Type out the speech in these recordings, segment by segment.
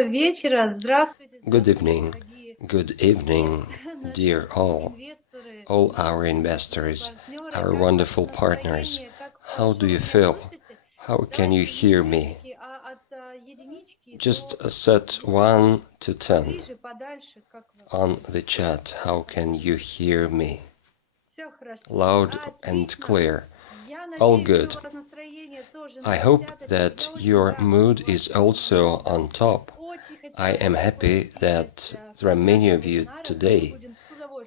Good evening, dear all our investors, our wonderful partners. How do you feel? How can you hear me? Just set 1 to 10 on the chat. How can you hear me? Loud and clear. All good. I hope that your mood is also on top. I am happy that there are many of you today,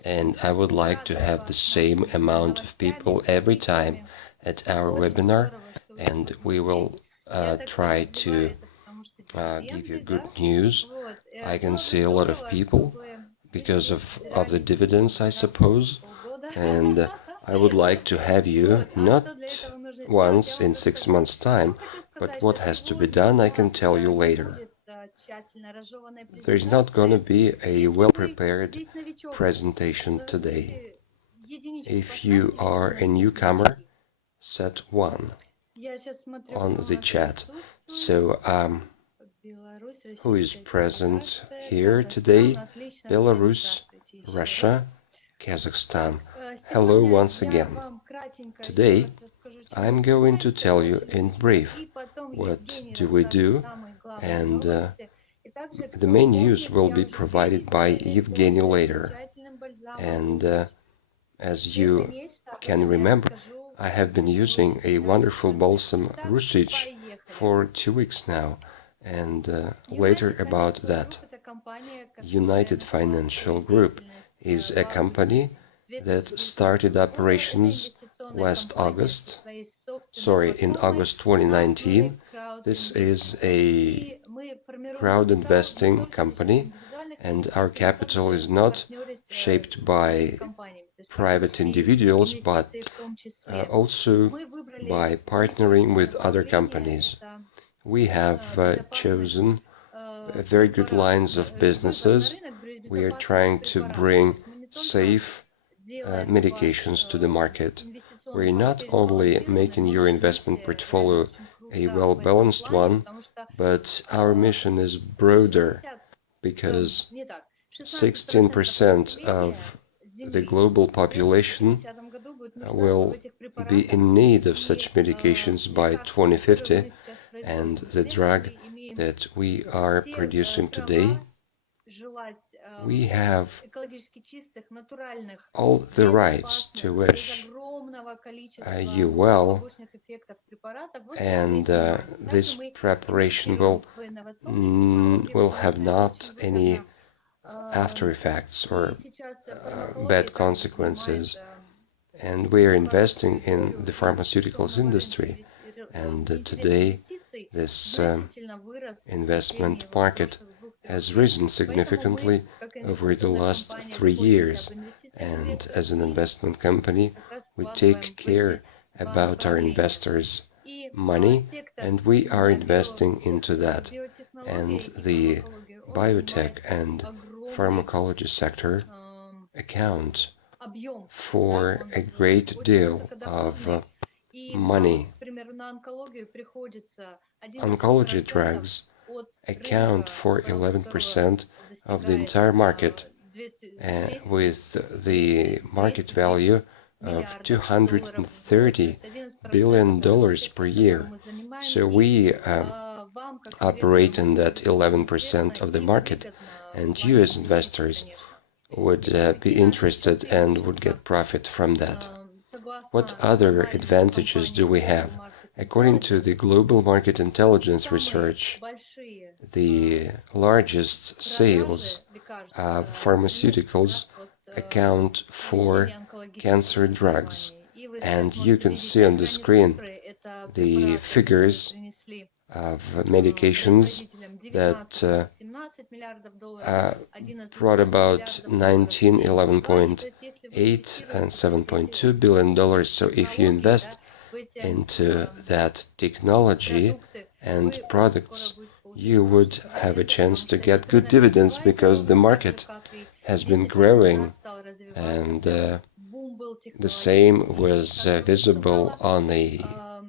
and I would like to have the same amount of people every time at our webinar, and we will try to give you good news. I can see a lot of people because of the dividends, I suppose, and I would like to have you not once in 6 months' time, but what has to be done I can tell you later. There's not gonna be a well-prepared presentation today. If you are a newcomer, set 1 on the chat. So, who is present here today? Belarus, Russia, Kazakhstan. Hello once again. Today, I'm going to tell you in brief what do we do, and the main news will be provided by Evgeny later. And as you can remember, I have been using a wonderful balsam Rusich for 2 weeks now, and later about that. United Financial Group is a company that started operations in August 2019. This is a crowd investing company, and our capital is not shaped by private individuals, but also by partnering with other companies. We have chosen very good lines of businesses. We are trying to bring safe medications to the market. We're not only making your investment portfolio a well-balanced one, but our mission is broader because 16% of the global population will be in need of such medications by 2050, and the drug that we are producing today, we have all the rights to wish you well, and this preparation will have not any after effects or bad consequences. And we are investing in the pharmaceuticals industry, and today this investment market has risen significantly over the last 3 years, and as an investment company we take care about our investors' money, and we are investing into that. And the biotech and pharmacology sector account for a great deal of money. Oncology drugs account for 11% of the entire market, with the market value of $230 billion per year. So we operate in that 11% of the market, and you as investors would be interested and would get profit from that. What other advantages do we have? According to the Global Market Intelligence Research, the largest sales of pharmaceuticals account for cancer drugs, and you can see on the screen the figures of medications that brought about 19, 11.8 and $7.2 billion. So if you invest into that technology and products, you would have a chance to get good dividends because the market has been growing, and the same was visible on the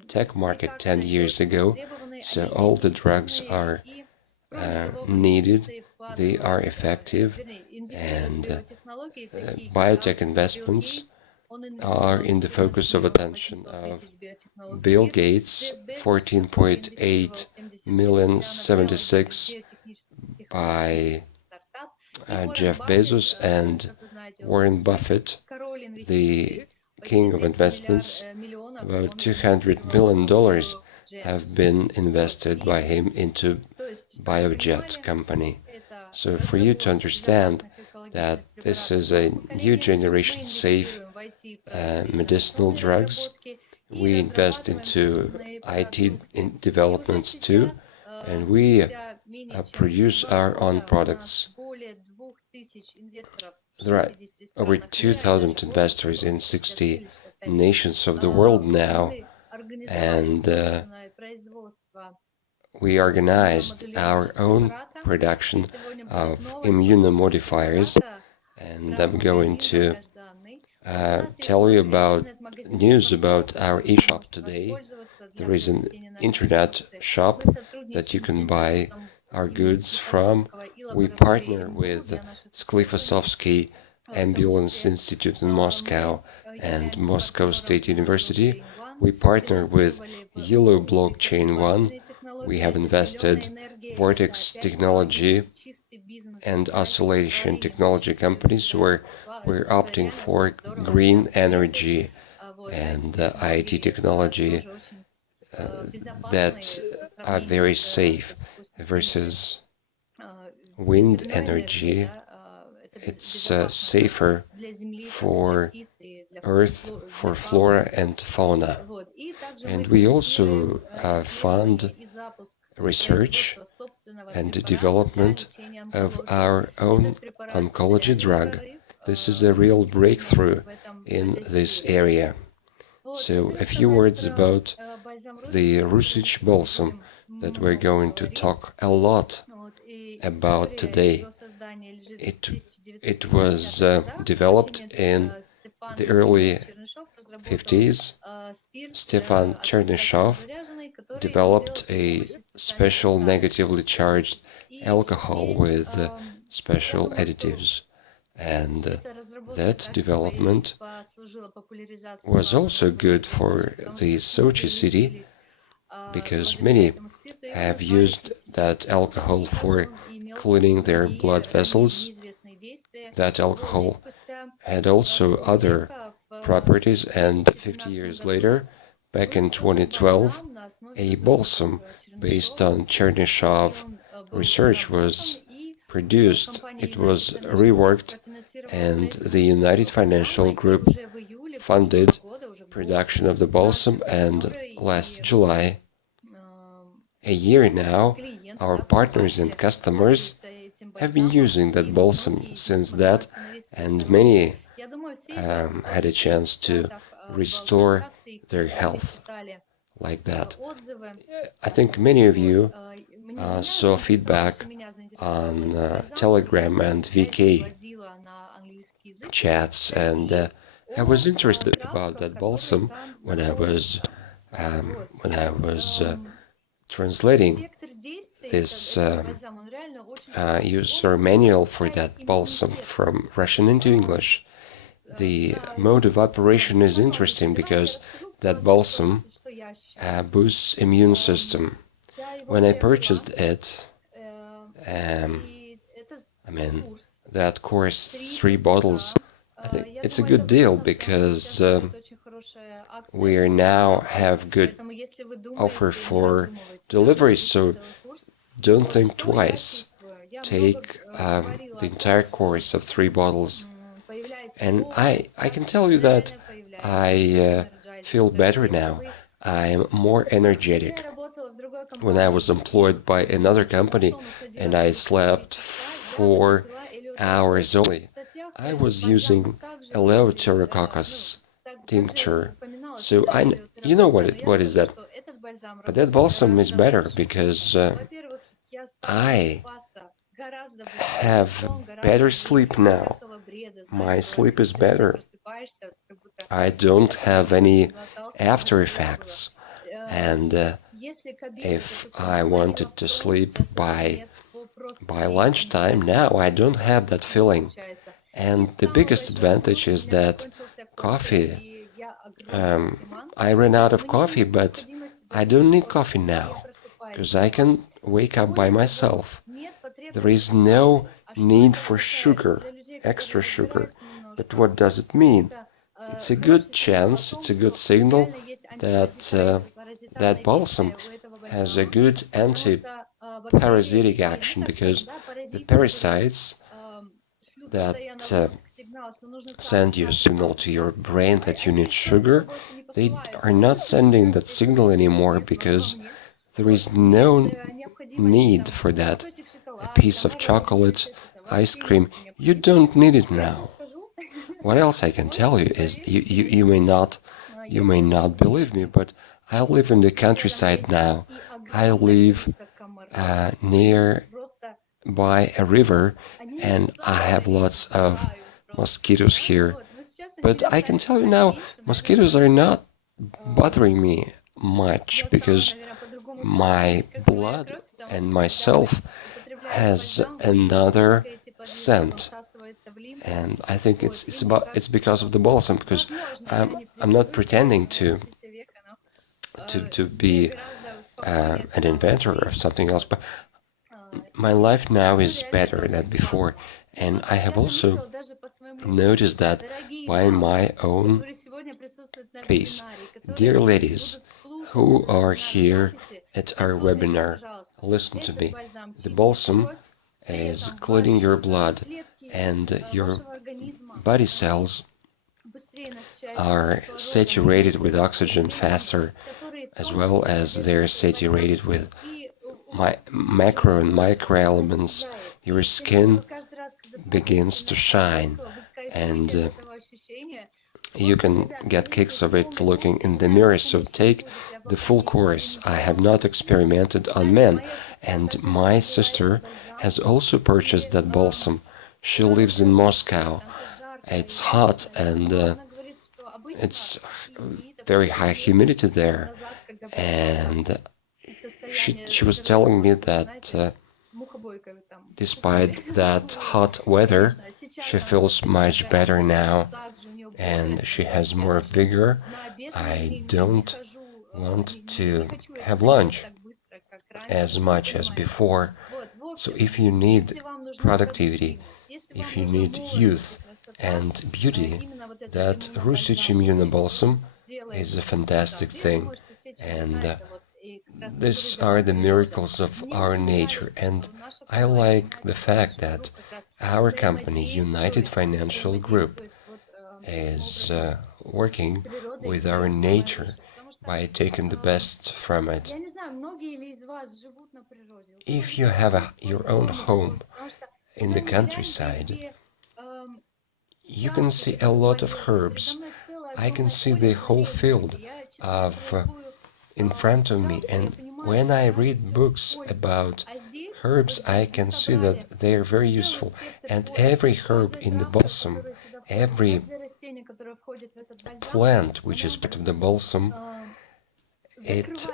tech market 10 years ago. So all the drugs are needed. They are effective, and biotech investments are in the focus of attention of Bill Gates, 14.8 million, 76 by Jeff Bezos, and Warren Buffett, the king of investments. About $200 million have been invested by him into Biojet company. So for you to understand that this is a new generation safe medicinal drugs, we invest into IT developments too, and we produce our own products. There are over 2,000 investors in 60 nations of the world now, and we organized our own production of immunomodifiers, and I'm going to tell you about news about our e-shop today. There is an internet shop that you can buy our goods from. We partner with Sklifosovsky Ambulance Institute in Moscow and Moscow State University. We partner with Yellow Blockchain One. We have invested Vortex Technology and Oscillation Technology companies where we're opting for green energy and IT technology that are very safe versus wind energy. It's safer for Earth, for flora and fauna. And we also fund research and development of our own oncology drug. This is a real breakthrough in this area. So a few words about the Rusich balsam that we're going to talk a lot about today. It was developed in the early 50s. Stefan Chernyshov developed a special negatively charged alcohol with special additives, and that development was also good for the Sochi city, because many have used that alcohol for cleaning their blood vessels. That alcohol had also other properties, and 50 years later, back in 2012, a balsam based on Chernyshov research was produced. It was reworked, and the United Financial Group funded production of the balsam, and last July, a year now, our partners and customers have been using that balsam since that, and many had a chance to restore their health like that. I think many of you saw feedback on Telegram and VK chats, and I was interested about that balsam when I was translating this user manual for that balsam from Russian into English. The mode of operation is interesting because that balsam boosts immune system. When I purchased it, that course 3 bottles, I think it's a good deal because we now have good offer for delivery, so don't think twice. Take the entire course of 3 bottles. And I can tell you that I feel better now. I'm more energetic. When I was employed by another company and I slept 4 hours only, I was using Eleuterococcus tincture. So you know what is that? But that balsam is better because I have better sleep now. My sleep is better. I don't have any after effects. And if I wanted to sleep by by lunchtime now I don't have that feeling. And the biggest advantage is that coffee, I ran out of coffee, but I don't need coffee now, because I can wake up by myself. There is no need for sugar, extra sugar. But what does it mean? It's a good chance, it's a good signal that that balsam has a good anti-parasitic action, because the parasites that send you a signal to your brain that you need sugar, they are not sending that signal anymore, because there is no need for that. A piece of chocolate, ice cream, you don't need it now. What else I can tell you is, you may not believe me, but I live in the countryside now. I live near by a river, and I have lots of mosquitoes here. But I can tell you now, mosquitoes are not bothering me much, because my blood and myself has another scent, and I think it's because of the balsam, because I'm not pretending to be an inventor or something else, but my life now is better than before, and I have also noticed that by my own pace. Dear ladies who are here at our webinar, listen to me. The balsam is cleaning your blood, and your body cells are saturated with oxygen faster, as well as they're saturated with macro and micro elements. Your skin begins to shine, and you can get kicks of it looking in the mirror. So take the full course. I have not experimented on men, and my sister has also purchased that balsam. She lives in Moscow. It's hot, and it's very high humidity there, and she was telling me that despite that hot weather, she feels much better now, and she has more vigor. I don't want to have lunch as much as before. So if you need productivity, if you need youth and beauty, that Rusich Immunobalsam is a fantastic thing. And these are the miracles of our nature. And I like the fact that our company, United Financial Group, is working with our nature by taking the best from it. If you have your own home in the countryside, you can see a lot of herbs. I can see the whole field of in front of me, and when I read books about herbs, I can see that they are very useful. And every herb in the balsam, every plant which is part of the balsam, it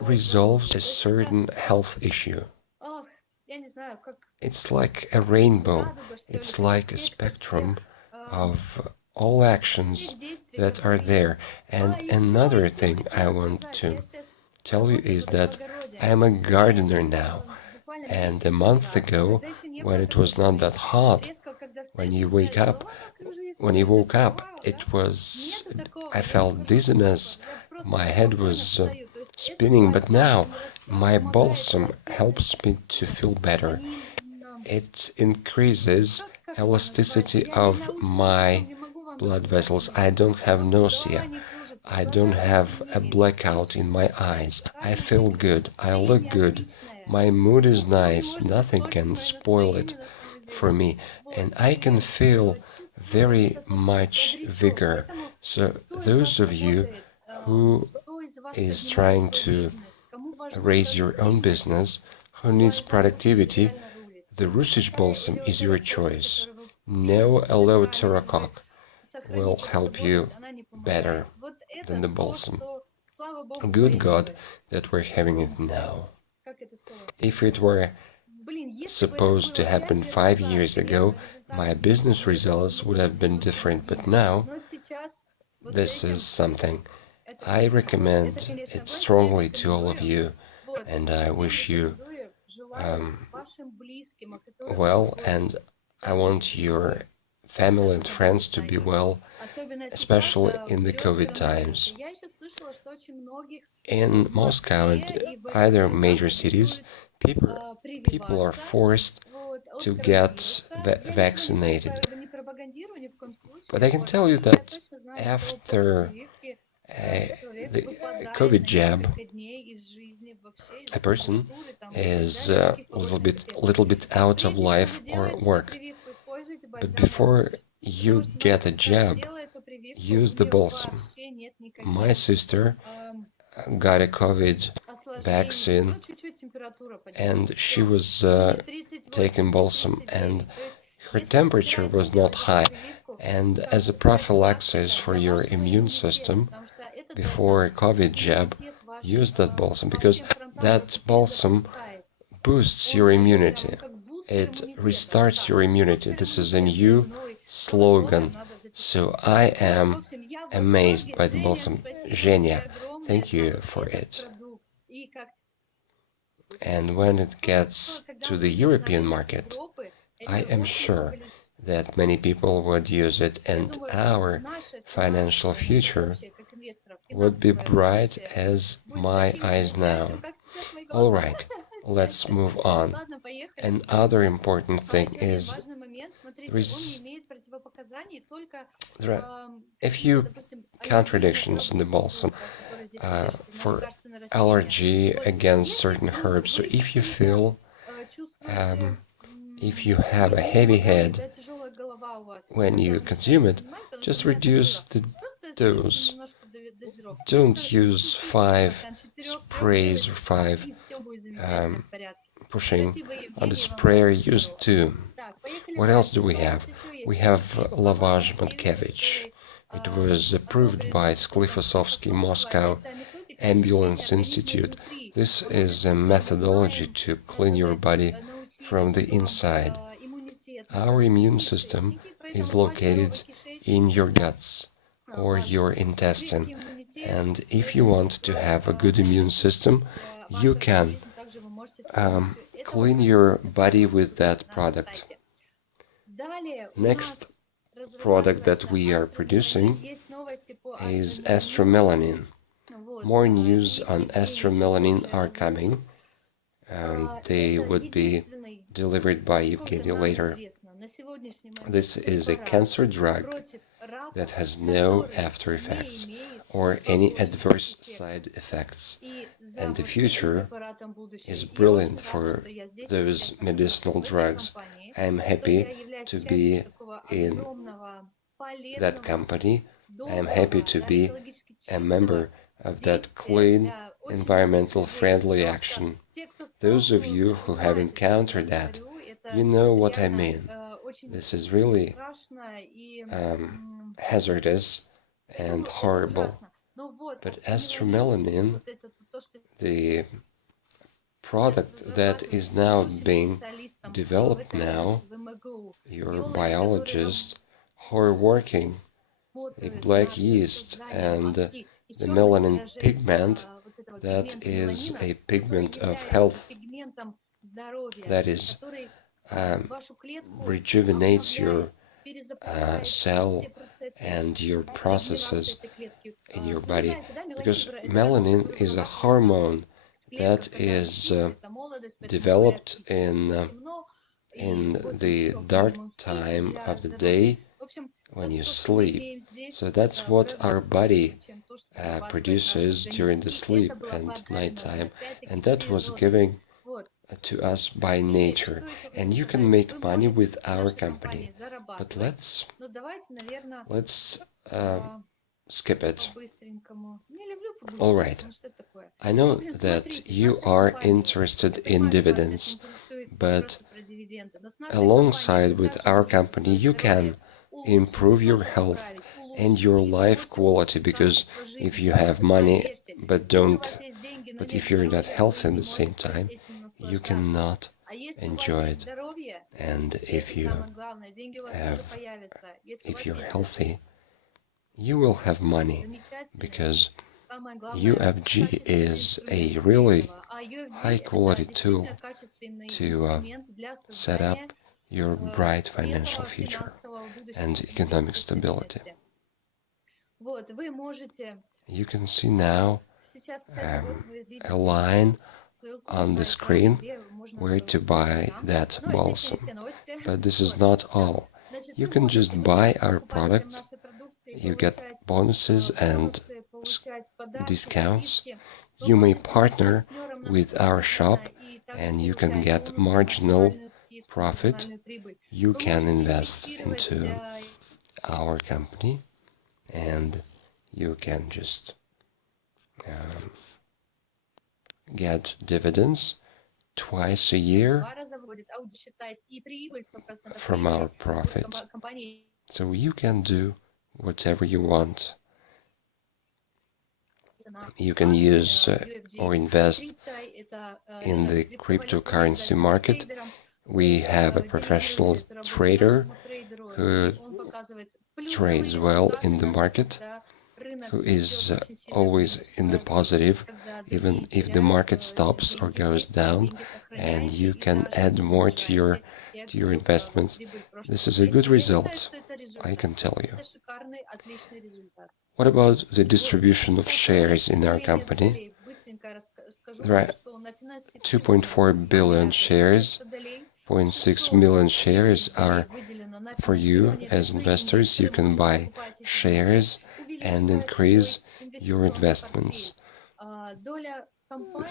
resolves a certain health issue. It's like a rainbow. It's like a spectrum of all actions that are there. And another thing I want to tell you is that I am a gardener now. And a month ago, when it was not that hot, when you woke up, I felt dizziness, my head was spinning, but now my balsam helps me to feel better. It increases elasticity of my blood vessels. I don't have nausea. I don't have a blackout in my eyes. I feel good. I look good. My mood is nice. Nothing can spoil it for me. And I can feel very much vigor. So those of you who is trying to raise your own business, who needs productivity, the Russisch balsam is your choice. No alloterocoque will help you better than the balsam. Good God that we're having it now. If it were supposed to happen 5 years ago, my business results would have been different, but now this is something. I recommend it strongly to all of you, and I wish you well, and I want your family and friends to be well, especially in the COVID times. In Moscow and other major cities, people are forced to get vaccinated. But I can tell you that after the COVID jab, a person is a little bit out of life or work. But before you get a jab, use the balsam. My sister got a COVID vaccine and she was taking balsam and her temperature was not high. And as a prophylaxis for your immune system, before a COVID jab, use that balsam because that balsam boosts your immunity. It restarts your immunity. This is a new slogan. So I am amazed by the balsam. Zhenya, thank you for it. And when it gets to the European market, I am sure that many people would use it and our financial future would be bright as my eyes now. All right, let's move on. Another important thing is there are a few contradictions in the balsam for allergy against certain herbs. So if you feel if you have a heavy head when you consume it, just reduce the dose. Don't use 5 sprays or 5 pushing on the sprayer. Use 2. What else do we have? We have Lavage Matkevich. It was approved by Sklifosovsky Moscow Ambulance Institute. This is a methodology to clean your body from the inside. Our immune system is located in your guts or your intestine, and if you want to have a good immune system, you can clean your body with that product. Next product that we are producing is astromelanin. More news on astromelanin are coming, and they would be delivered by Evgeny later. This is a cancer drug that has no after effects or any adverse side effects, and the future is brilliant for those medicinal drugs. I am happy to be in that company. I am happy to be a member of that clean, environmental friendly action. Those of you who have encountered that, you know what I mean. This is really hazardous and horrible. But astromelanin, the product that is now being developed now, your biologists who are working a black yeast and the melanin pigment, that is a pigment of health, that is rejuvenates your cell and your processes in your body, because melanin is a hormone that is developed in the dark time of the day when you sleep. So that's what our body produces during the sleep and nighttime, and that was given to us by nature, and you can make money with our company. But let's skip it. All right. I know that you are interested in dividends, but alongside with our company, you can improve your health and your life quality, because if you have money but if you're not healthy at the same time, you cannot enjoy it. And if you're healthy, you will have money, because UFG is a really high quality tool to set up your bright financial future and economic stability. You can see now a line on the screen where to buy that balsam. But this is not all. You can just buy our products, you get bonuses and discounts. You may partner with our shop and you can get marginal profit. You can invest into our company and you can just get dividends twice a year from our profit. So you can do whatever you want. You can use or invest in the cryptocurrency market. We have a professional trader who trades well in the market, who is always in the positive, even if the market stops or goes down, and you can add more to your investments. This is a good result, I can tell you. What about the distribution of shares in our company? There are 2.4 billion shares. 0.6 million shares are for you as investors. You can buy shares and increase your investments.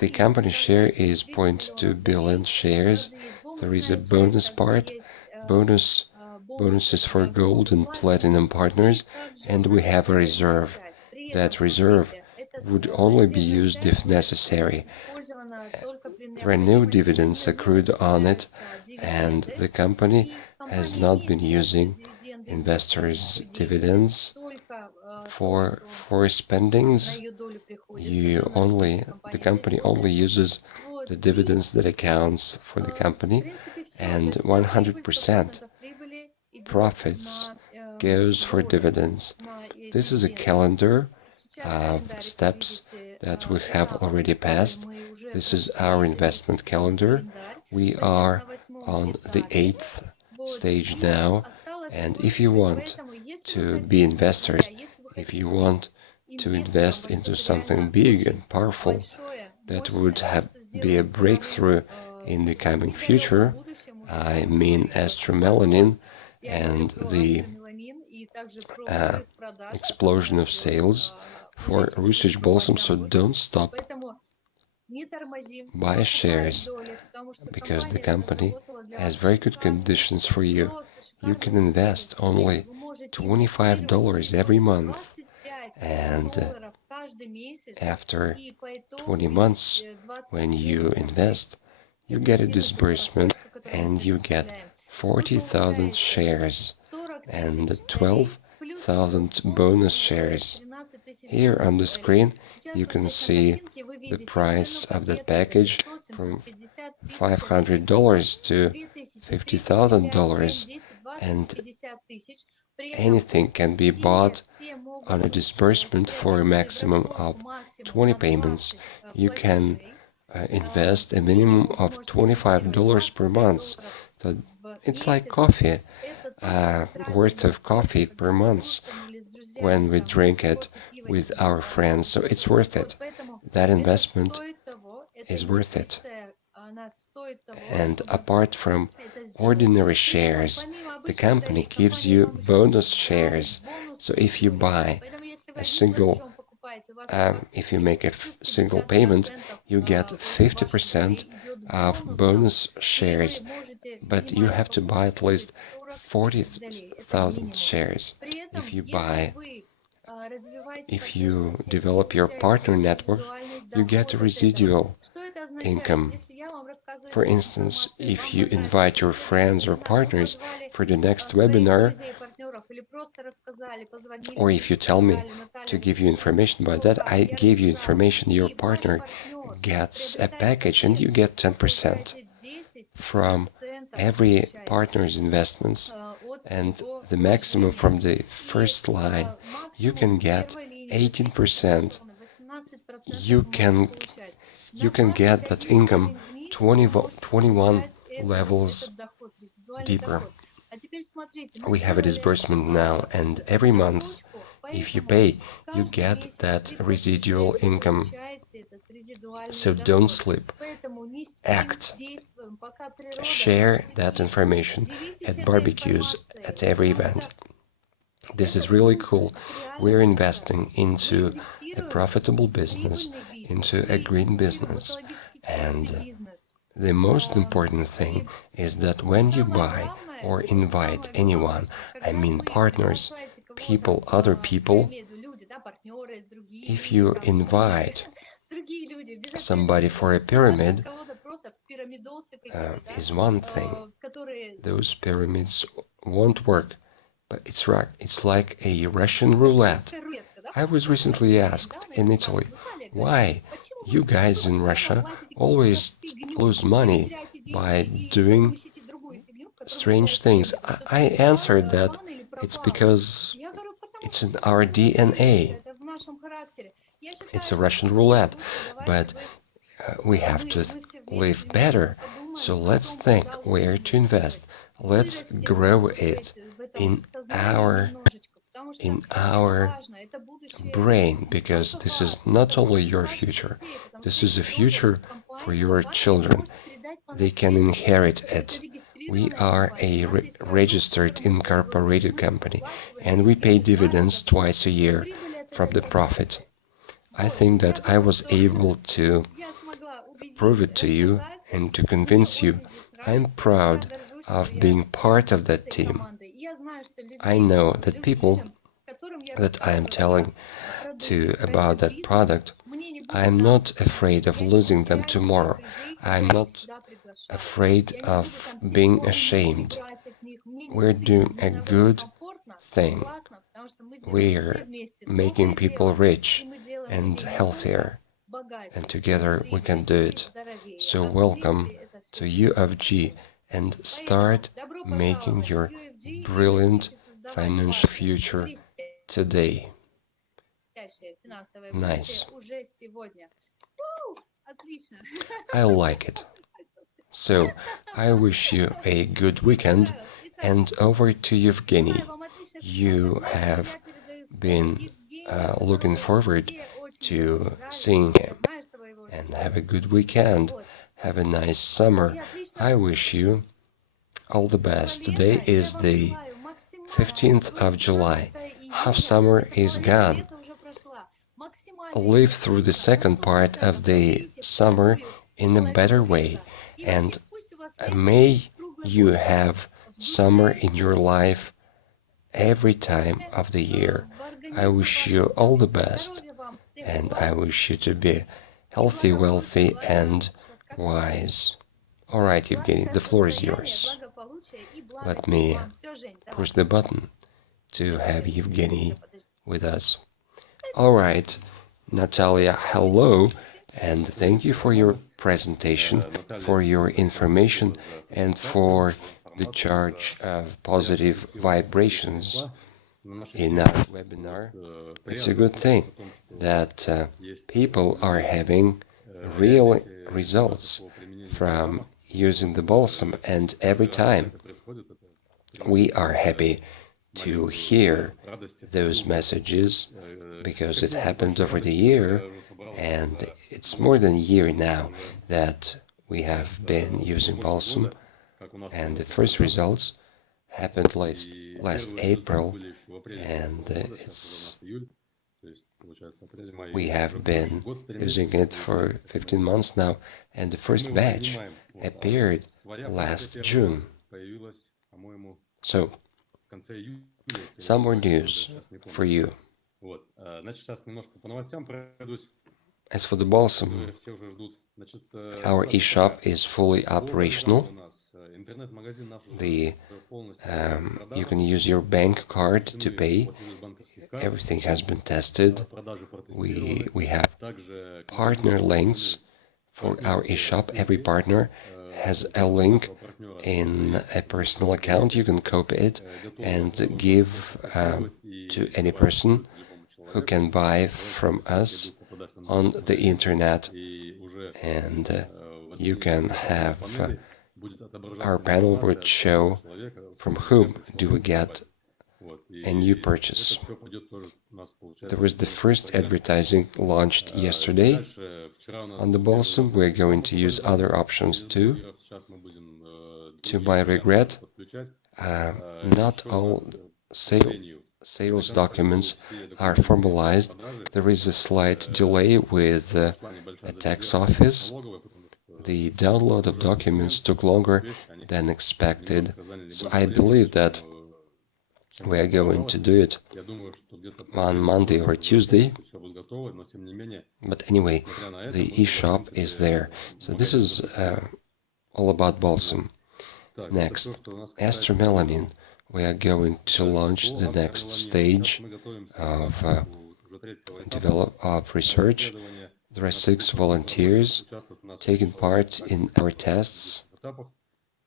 The company share is 0.2 billion shares. There is a bonus part, bonuses for gold and platinum partners, and we have a reserve. That reserve would only be used if necessary. There are no dividends accrued on it, and the company has not been using investors' dividends for spendings. The company only uses the dividends that accounts for the company, and 100% profits goes for dividends. This is a calendar of steps that we have already passed. This is our investment calendar. We are on the 8th stage now, and if you want to be investors, if you want to invest into something big and powerful that would be a breakthrough in the coming future, I mean astromelanin and the explosion of sales for research balsam, so don't stop. Buy shares, because the company has very good conditions for you. You can invest only $25 every month, and after 20 months, when you invest, you get a disbursement and you get 40,000 shares and 12,000 bonus shares. Here on the screen, you can see the price of that package from $500 to $50,000, and anything can be bought on a disbursement for a maximum of 20 payments. You can invest a minimum of $25 per month. So it's like coffee, worth of coffee per month when we drink it with our friends. So it's worth it. That investment is worth it. And apart from ordinary shares, the company gives you bonus shares. So if you buy a single, if you make a single payment, you get 50% of bonus shares, but you have to buy at least 40,000 shares. If you develop your partner network, you get a residual income. For instance, if you invite your friends or partners for the next webinar, Or if you tell me to give you information about that, I gave you information, your partner gets a package and you get 10% from every partner's investments, and the maximum from the first line, you can get 18%. You can get that income 21 levels deeper. We have a disbursement now, and every month, if you pay, you get that residual income. So don't sleep. Act. Share that information at barbecues, at every event. This is really cool. We're investing into a profitable business, into a green business. And the most important thing is that when you buy or invite anyone, I mean partners, people, other people, if you invite somebody for a pyramid, is one thing. Those pyramids won't work, but it's like a Russian roulette. I was recently asked in Italy, why you guys in Russia always lose money by doing strange things. I answered that it's because it's in our DNA. It's a Russian roulette, but we have to live better. So let's think where to invest. Let's grow it in our brain, because this is not only your future, this is a future for your children. They can inherit it. We are a registered incorporated company, and we pay dividends twice a year from the profit. I think that I was able to prove it to you and to convince you. I'm proud of being part of that team. I know that people that I am telling to about that product, I'm not afraid of losing them tomorrow. I'm not afraid of being ashamed. We're doing a good thing. We're making people rich and healthier, and together we can do it. So welcome to UFG and start making your brilliant financial future today. Nice. I like it. So, I wish you a good weekend, and over to Evgeny. You have been looking forward to seeing him. And have a good weekend. Have a nice summer. I wish you all the best. Today is the 15th of July. Half summer is gone. Live through the second part of the summer in a better way, and may you have summer in your life every time of the year. I wish you all the best, and I wish you to be healthy, wealthy, and wise. Alright, Evgeny, the floor is yours. Let me push the button to have Evgeny with us. Alright, Natalia, hello, and thank you for your presentation, for your information, and for the charge of positive vibrations in our webinar. It's a good thing that people are having real results from using the balsam, and every time we are happy to hear those messages, because it happened over the year, and it's more than a year now that we have been using balsam, and the first results happened last April, and we have been using it for 15 months now, and the first batch appeared last June. So, some more news for you. As for the balsam, our e-shop is fully operational. You can use your bank card to pay. Everything has been tested. We have partner links for our eShop. Every partner has a link in a personal account. You can copy it and give to any person who can buy from us on the internet, and you can have our panel would show from whom do we get a new purchase. There was the first advertising launched yesterday on the Balsam. We're going to use other options too. To my regret, not all sales documents are formalized. There is a slight delay with a tax office. The download of documents took longer than expected, so I believe that we are going to do it on Monday or Tuesday. But anyway, the eShop is there. So this is all about Balsam. Next, astromelanin. We are going to launch the next stage of research. There are 6 volunteers taking part in our tests.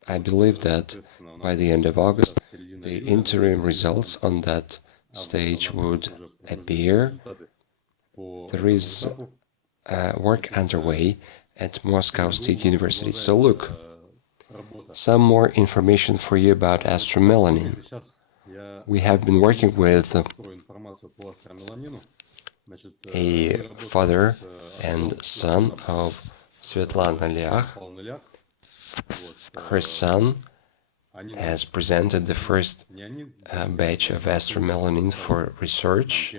I believe that by the end of August, the interim results on that stage would appear. There is work underway at Moscow State University. So look, some more information for you about astromelanin. We have been working with a father and son of Svetlana Liach. Her son has presented the first batch of astromelanin for research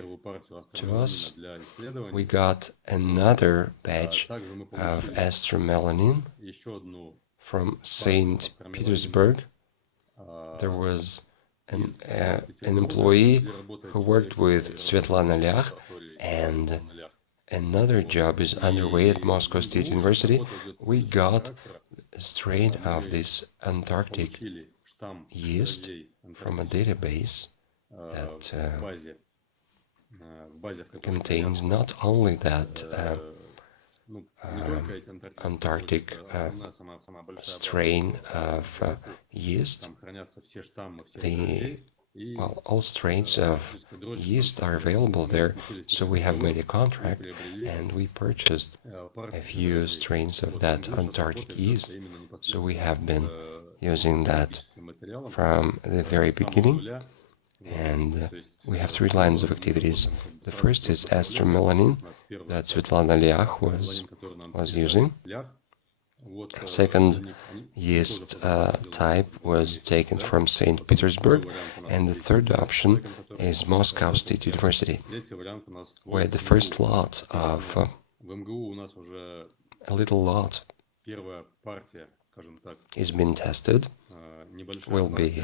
to us. We got another batch of astromelanin from St. Petersburg. There was an employee who worked with Svetlana Liach, and another job is underway at Moscow State University. We got a strain of this Antarctic yeast from a database that contains not only that Antarctic strain of yeast. All strains of yeast are available there, so we have made a contract and we purchased a few strains of that Antarctic yeast. So we have been using that from the very beginning, and we have 3 lines of activities. The first is astromelanin that Svetlana Liach was using. Second yeast type was taken from St. Petersburg, and the third option is Moscow State University, where the first lot of a little lot is being tested, will be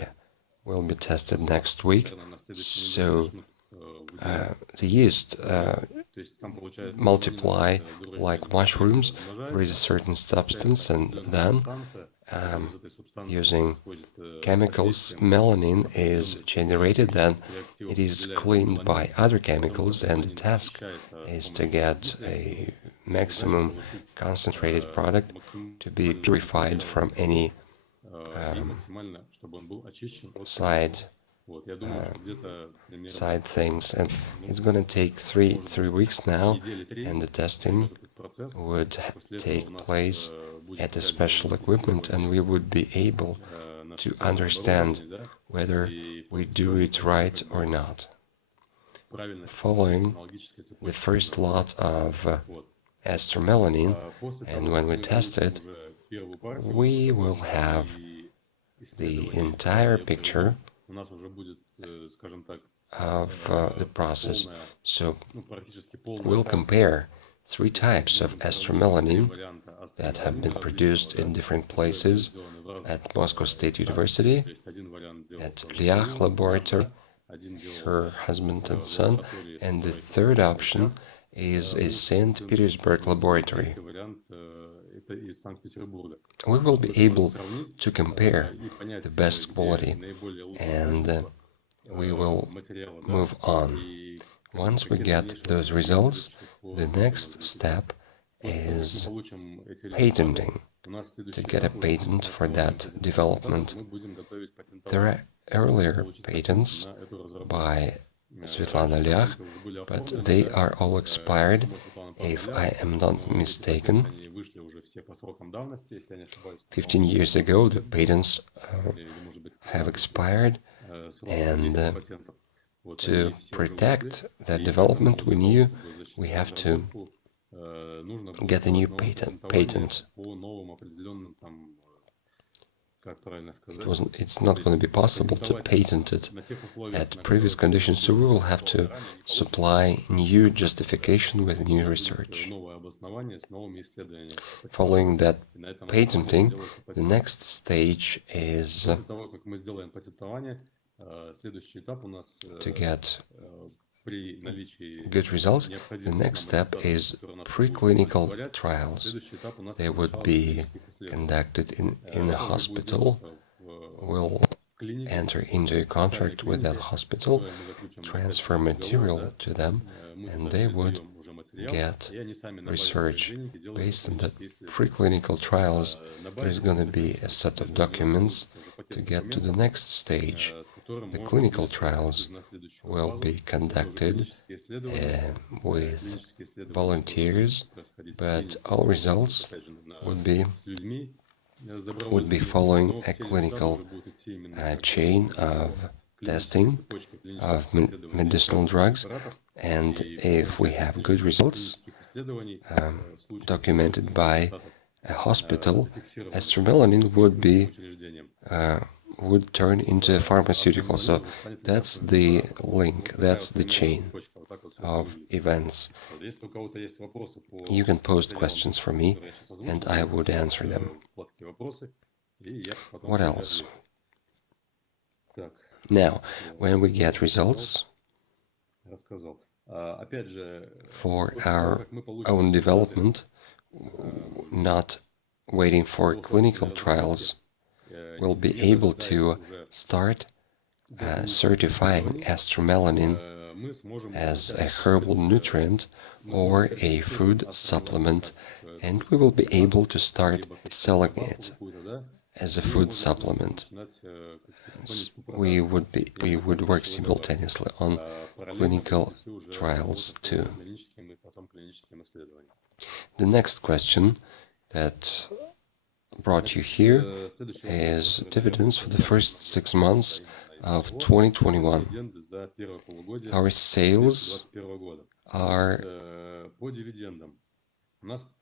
tested next week. So the yeast multiply like mushrooms. There is a certain substance, and then using chemicals, melanin is generated, then it is cleaned by other chemicals, and the task is to get a maximum concentrated product to be purified from any side things, and it's gonna take three weeks now, and the testing would take place at a special equipment, and we would be able to understand whether we do it right or not. Following the first lot of astromelanin, and when we test it, we will have the entire picture of the process. So we'll compare 3 types of astromelanin that have been produced in different places at Moscow State University, at Liach laboratory, her husband and son, and the third option is a St. Petersburg laboratory. we will be able to compare the best quality, and we will move on. Once we get those results, the next step is patenting, to get a patent for that development. There are earlier patents by Svetlana Lyakh, but they are all expired, if I am not mistaken. 15 years ago the patents have expired, and to protect that development we knew we have to get a new patent. It's not going to be possible to patent it at previous conditions, so we will have to supply new justification with new research. Following that patenting, the next stage is to get good results. The next step is preclinical trials. They would be conducted in a hospital. We'll enter into a contract with that hospital, transfer material to them, and they would get research. Based on that preclinical trials, there's going to be a set of documents to get to the next stage. The clinical trials will be conducted with volunteers, but all results would be following a clinical chain of testing of medicinal drugs, and if we have good results documented by a hospital, astromelanin would turn into a pharmaceutical. So that's the link, that's the chain of events. You can post questions for me and I would answer them. What else? Now, when we get results for our own development, not waiting for clinical trials, we'll be able to start certifying astromelanin as a herbal nutrient or a food supplement, and we will be able to start selling it as a food supplement. We would work simultaneously on clinical trials too. The next question that brought you here is dividends for the first 6 months of 2021. Our sales are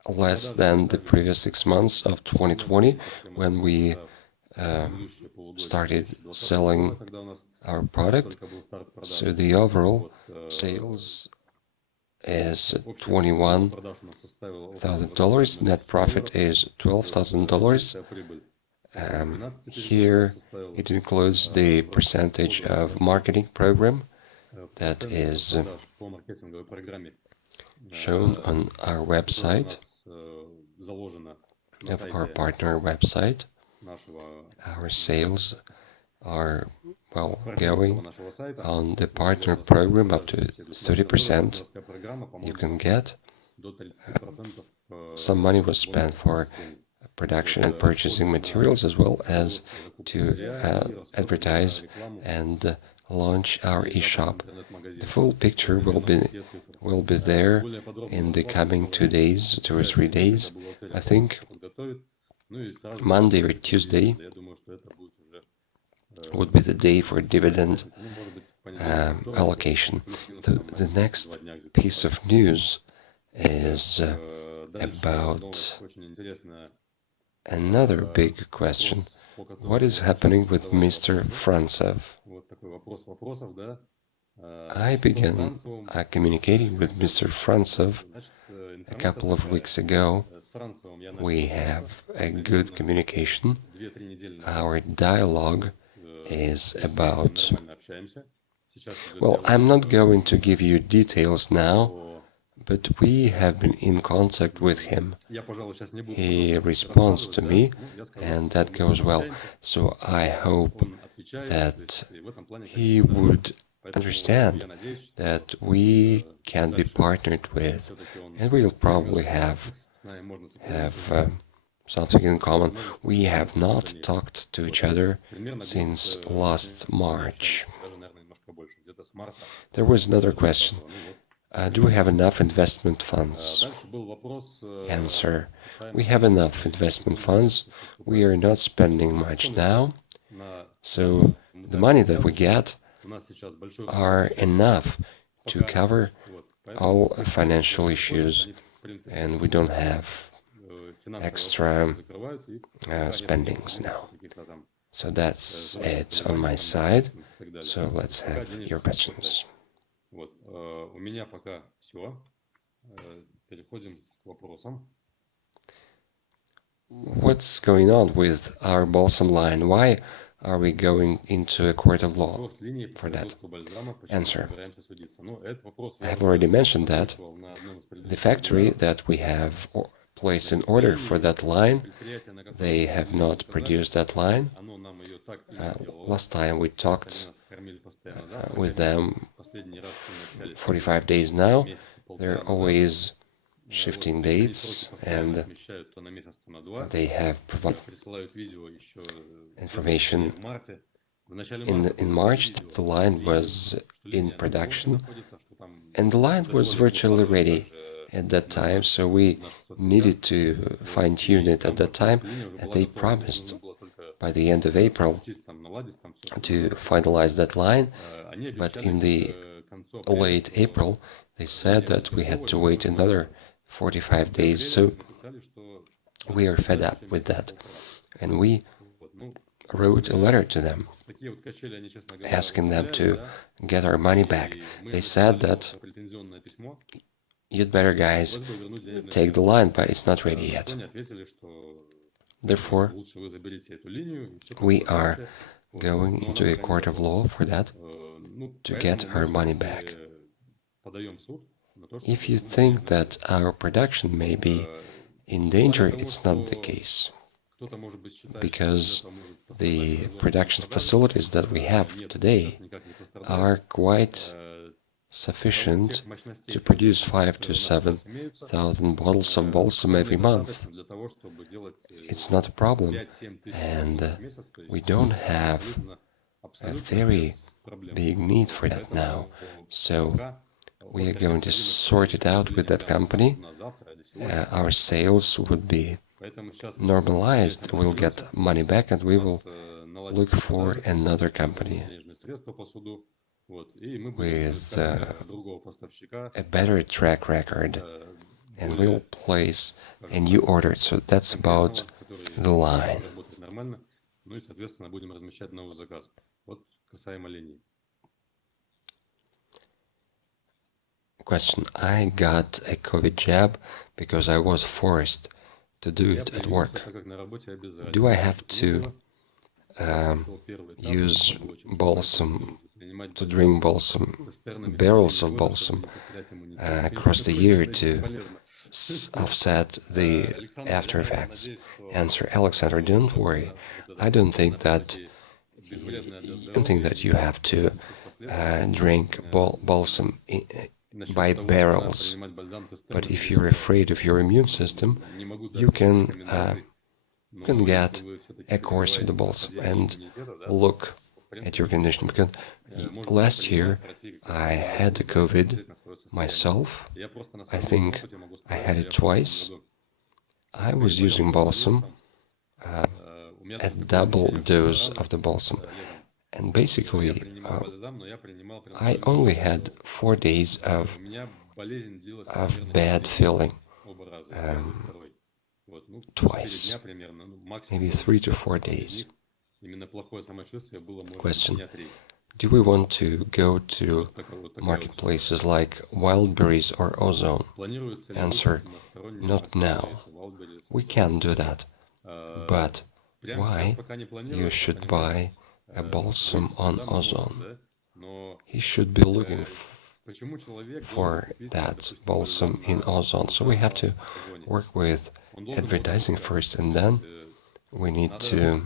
less than the previous 6 months of 2020, when we started selling our product. So the overall sales is $21,000. Net profit is $12,000. Here it includes the percentage of marketing program that is shown on our website, of our partner website. Our sales are going on the partner program up to 30%. You can get. Some money was spent for production and purchasing materials, as well as to advertise and launch our e-shop. The full picture will be there in the coming 2 or 3 days. I think Monday or Tuesday would be the day for dividend allocation. The next piece of news is about another big question. What is happening with Mr. Frantsev? I began communicating with Mr. Frantsev a couple of weeks ago. We have a good communication. Our dialogue is about... Well, I'm not going to give you details now, but we have been in contact with him. He responds to me, and that goes well. So I hope that he would understand that we can be partnered with, and we'll probably have something in common. We have not talked to each other since last March. There was another question. Do we have enough investment funds? Answer. We have enough investment funds. We are not spending much now. So the money that we get are enough to cover all financial issues, and we don't have extra spendings now. So that's it on my side. So let's have your questions. What's going on with our balsam line? Why are we going into a court of law for that? Answer. I have already mentioned that the factory that we have placed an order for that line, they have not produced that line. Last time we talked with them 45 days now. They're always shifting dates, and they have provided information. In March, the line was in production, and the line was virtually ready at that time, so we needed to fine-tune it at that time, and they promised by the end of April to finalize that line, but in the late April they said that we had to wait another 45 days, so we are fed up with that, and we wrote a letter to them asking them to get our money back. They said that you'd better, guys, take the line, but it's not ready yet. Therefore, we are going into a court of law for that, to get our money back. If you think that our production may be in danger, it's not the case, because the production facilities that we have today are quite sufficient to produce 5,000 to 7,000 bottles of balsam every month. It's not a problem, and we don't have a very big need for that now. So we are going to sort it out with that company. Our sales would be normalized, we'll get money back, and we will look for another company with a better track record, and we'll place a new order. So that's about the line. Question. I got a COVID jab because I was forced to do it at work. Do I have to use balsam, to drink balsam, barrels of balsam across the year to offset the after effects? Answer. Alexander, don't worry. I don't think that you have to drink balsam by barrels, but if you're afraid of your immune system, you can get a course of the balsam and look at your condition. Because last year I had the COVID myself. I think I had it twice. I was using balsam, a double dose of the balsam, and basically I only had 4 days of bad feeling, twice, maybe 3 to 4 days. Question. Do we want to go to marketplaces like Wildberries or Ozone? Answer. Not now. We can do that. But why you should buy a balsam on Ozone? He should be looking for that balsam in ozone. So we have to work with advertising first, and then we need to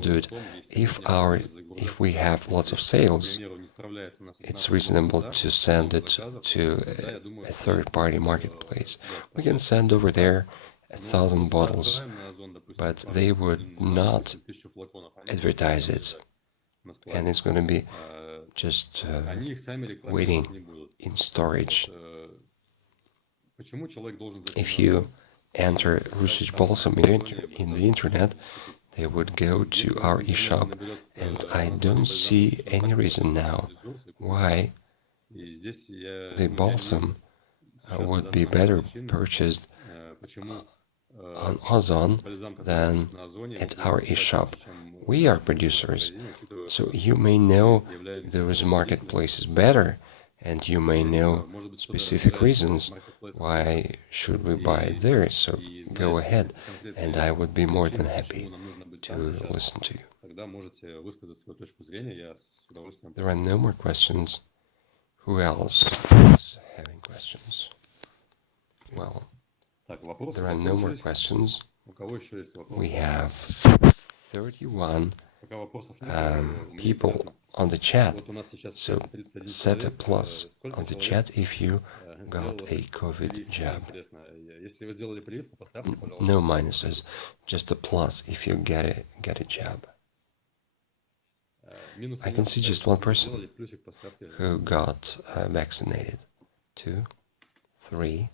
do it. If we have lots of sales, it's reasonable to send it to a third-party marketplace. We can send over there 1,000 bottles, but they would not advertise it, and it's going to be just waiting in storage. If you enter Russisch Balsam in the internet, they would go to our e-shop, and I don't see any reason now why the balsam would be better purchased on Ozon than at our e-shop. We are producers, so you may know those marketplaces better, and you may know specific reasons why should we buy there. So go ahead, and I would be more than happy to listen to you. There are no more questions. Who else is having questions? Well, there are no more questions. We have 31 people on the chat, so set a plus on the chat if you got a COVID jab. No minuses, just a plus if you get a jab. I can see just one person who got vaccinated. 2, 3.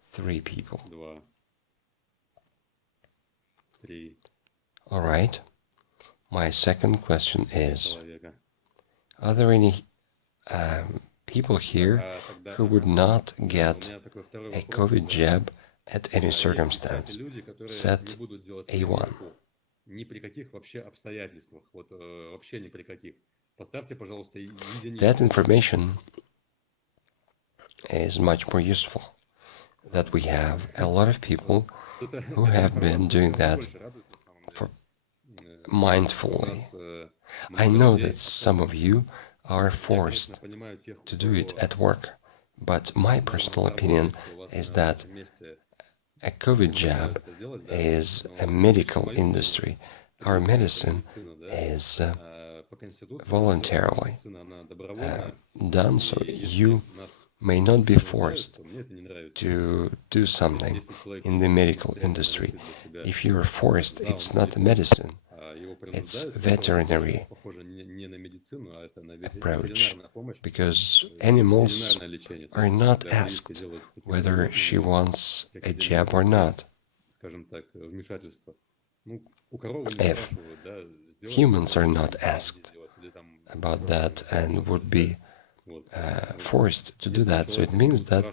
3 people. All right. My second question is, are there any people here who would not get a COVID jab at any circumstance? Set A1. That information is much more useful. That we have a lot of people who have been doing that for mindfully. I know that some of you are forced to do it at work, but my personal opinion is that a COVID jab is a medical industry. Our medicine is voluntarily done, so you may not be forced to do something in the medical industry. If you are forced, it's not medicine, it's veterinary approach, because animals are not asked whether she wants a jab or not. If humans are not asked about that and would be forced to do that, so it means that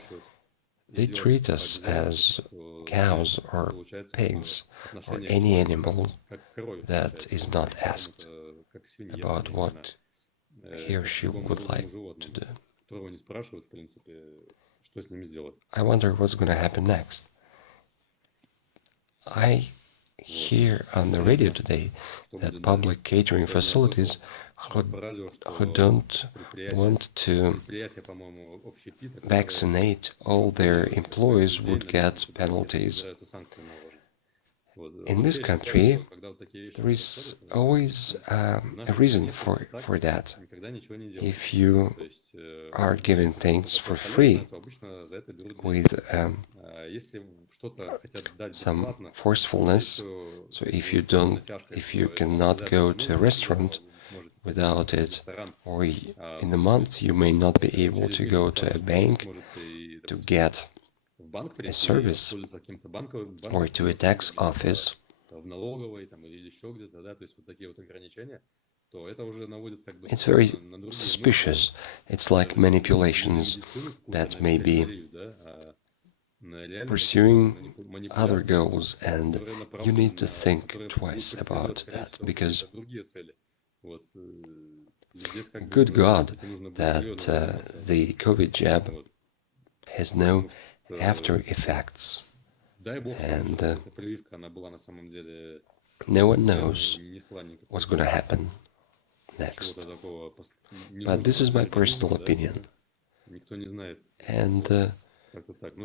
they treat us as cows or pigs or any animal that is not asked about what he or she would like to do. I wonder what's going to happen next. I hear on the radio today that public catering facilities who don't want to vaccinate all their employees would get penalties. In this country, there is always a reason for that. If you are giving things for free with some forcefulness, so if you cannot go to a restaurant without it, or in a month you may not be able to go to a bank to get a service or to a tax office, it's very suspicious. It's like manipulations that may be pursuing other goals, and you need to think twice about that, because good God, that the COVID jab has no after effects, and No one knows what's going to happen next. But this is my personal opinion. And the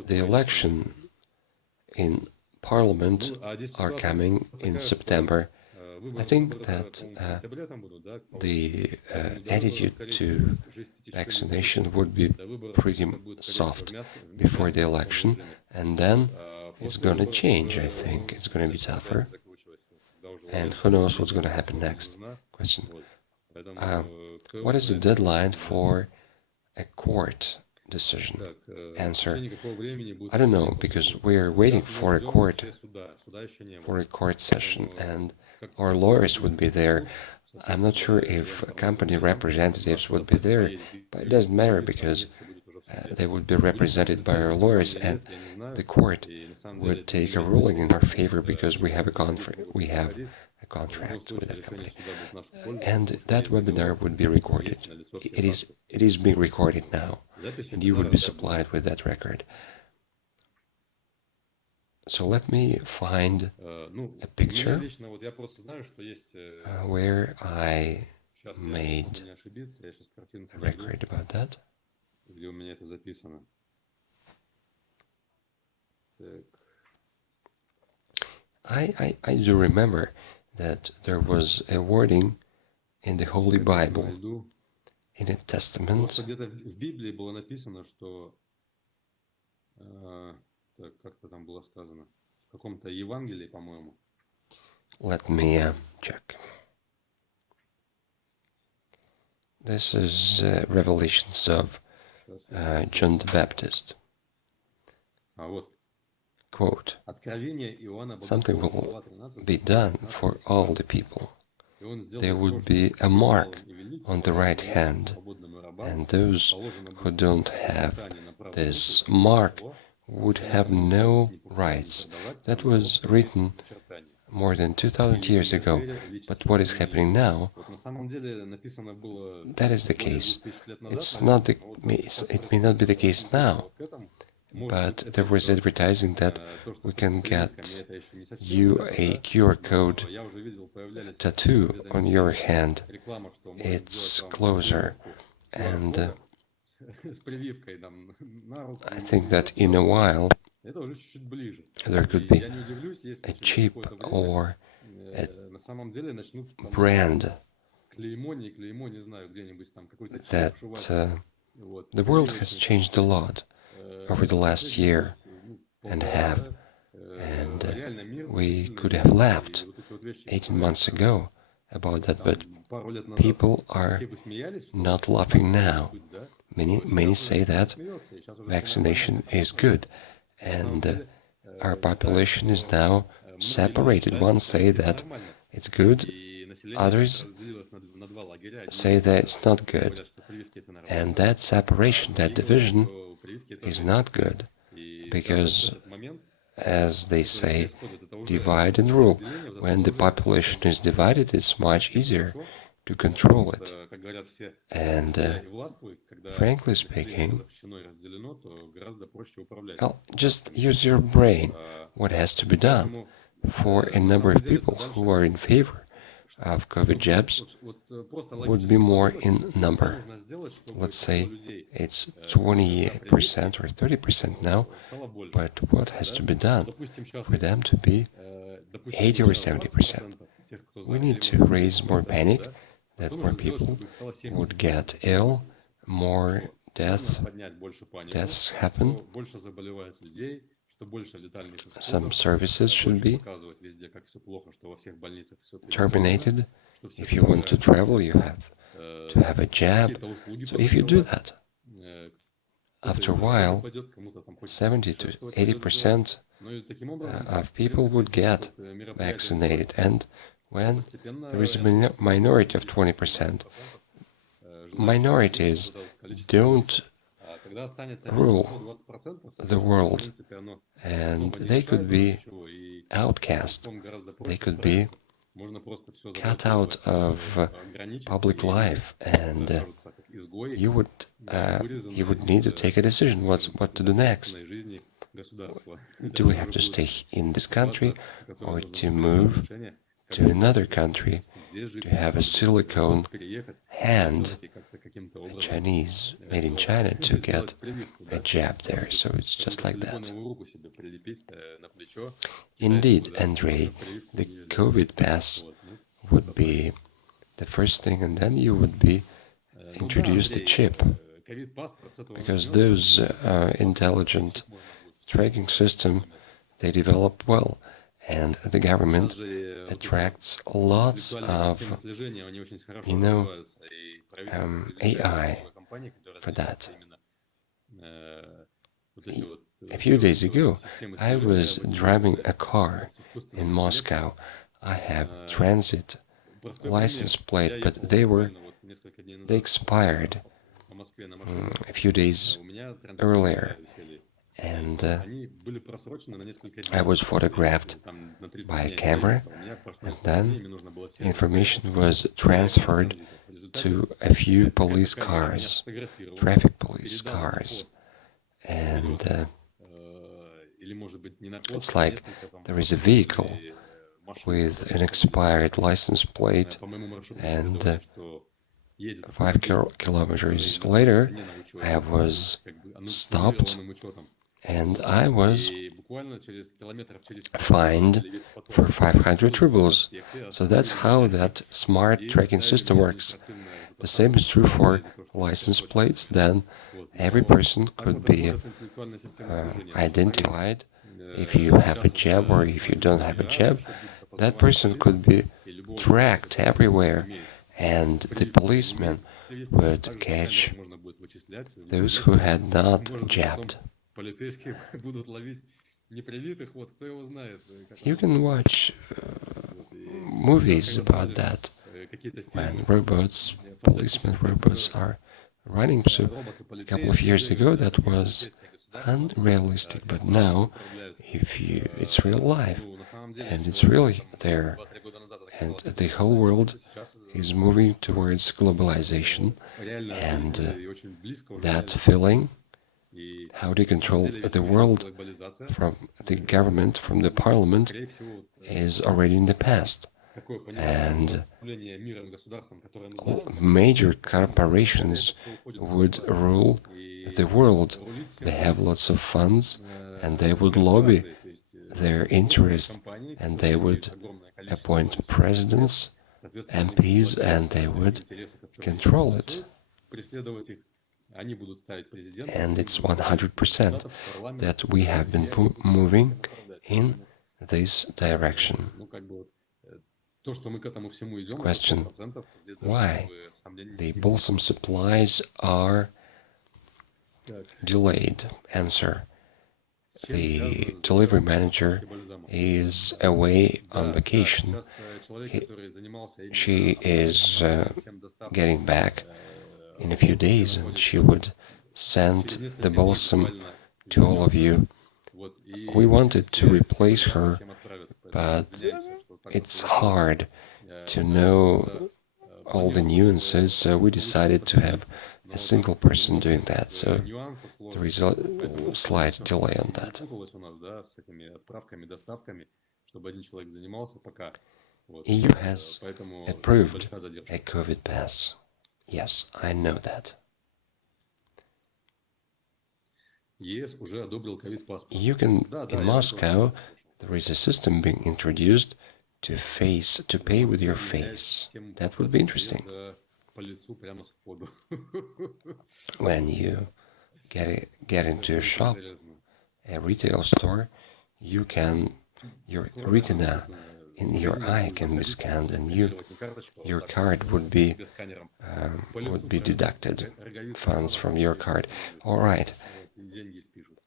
election in Parliament are coming in September. I think that the attitude to vaccination would be pretty soft before the election, and then it's going to change. I think it's going to be tougher, and who knows what's going to happen next. Question. What is the deadline for a court decision? Answer. I don't know, because we're waiting for a court session, and our lawyers would be there. I'm not sure if company representatives would be there, but it doesn't matter, because they would be represented by our lawyers, and the court would take a ruling in our favor because we have a contract with that company. And that webinar would be recorded. It is being recorded now, and you would be supplied with that record. So let me find a picture where I made a record about that. I do remember that there was a wording in the Holy Bible, in the Testament. Let me check. This is Revelations of John the Baptist. Quote, something will be done for all the people. There would be a mark on the right hand, and those who don't have this mark would have no rights. That was written more than 2,000 years ago, but what is happening now, that is the case. It may not be the case now, but there was advertising that we can get you a QR code tattoo on your hand. It's closer, and I think that in a while there could be a chip or a brand that the world has changed a lot over the last year and a half, and we could have laughed 18 months ago about that, but people are not laughing now. Many say that vaccination is good, and our population is now separated. One say that it's good, others say that it's not good, and that separation, that division, is not good, because, as they say, divide and rule. When the population is divided, it's much easier to control it. And frankly speaking, well, just use your brain. What has to be done for a number of people who are in favor of COVID jabs would be more in number. Let's say it's 20% or 30% now, but what has to be done for them to be 80 or 70%? We need to raise more panic, that more people would get ill, more deaths happen. Some services should be terminated. If you want to travel, you have to have a jab. So if you do that, after a while, 70 to 80% of people would get vaccinated. And when there is a minority of 20%, minorities don't rule the world, and they could be outcast. They could be cut out of public life, and you would need to take a decision what to do next. Do we have to stay in this country or to move to another country to have a silicone hand, a Chinese made in China, to get a jab there. So it's just like that. Indeed, Andrei, the COVID pass would be the first thing, and then you would be introduced a chip, because those intelligent tracking system, they develop well, and the government attracts lots of, AI for that. A few days ago, I was driving a car in Moscow. I have transit license plate, but they expired a few days earlier, and I was photographed by a camera, and then information was transferred to a few police cars, traffic police cars, and it's like there is a vehicle with an expired license plate, and 5 kilometers later I was stopped and I was fined for 500 rubles. So that's how that smart tracking system works. The same is true for license plates. Then every person could be identified. If you have a jab or if you don't have a jab, that person could be tracked everywhere, and the policeman would catch those who had not jabbed. You can watch movies about that, when robots, policemen robots, are running. So a couple of years ago that was unrealistic, but now it's real life, and it's really there, and the whole world is moving towards globalization, and that feeling, how to control the world from the government, from the parliament, is already in the past. And major corporations would rule the world. They have lots of funds, and they would lobby their interest, and they would appoint presidents, MPs, and they would control it. And it's 100% that we have been moving in this direction. Question: why the balsam supplies are delayed? Answer: the delivery manager is away on vacation. She is getting back in a few days, and she would send the balsam to all of you. We wanted to replace her, but it's hard to know all the nuances, so we decided to have a single person doing that. So there is a slight delay on that. EU has approved a COVID pass. Yes, I know that. You can, in Moscow, there is a system being introduced to pay with your face. That would be interesting. When you get into a shop, a retail store, your retina in your eye can be scanned, and your card would be deducted, funds from your card. All right.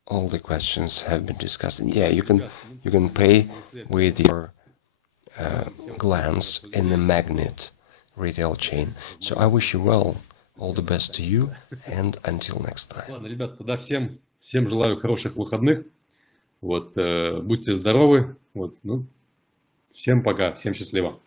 All the questions have been discussed. And yeah, you can pay with your glance in the magnet retail chain. So I wish you well. All the best to you, and until next time. Ладно, ребят, тогда всем желаю хороших выходных. Вот, будьте здоровы. Вот, ну, всем пока, всем счастливо.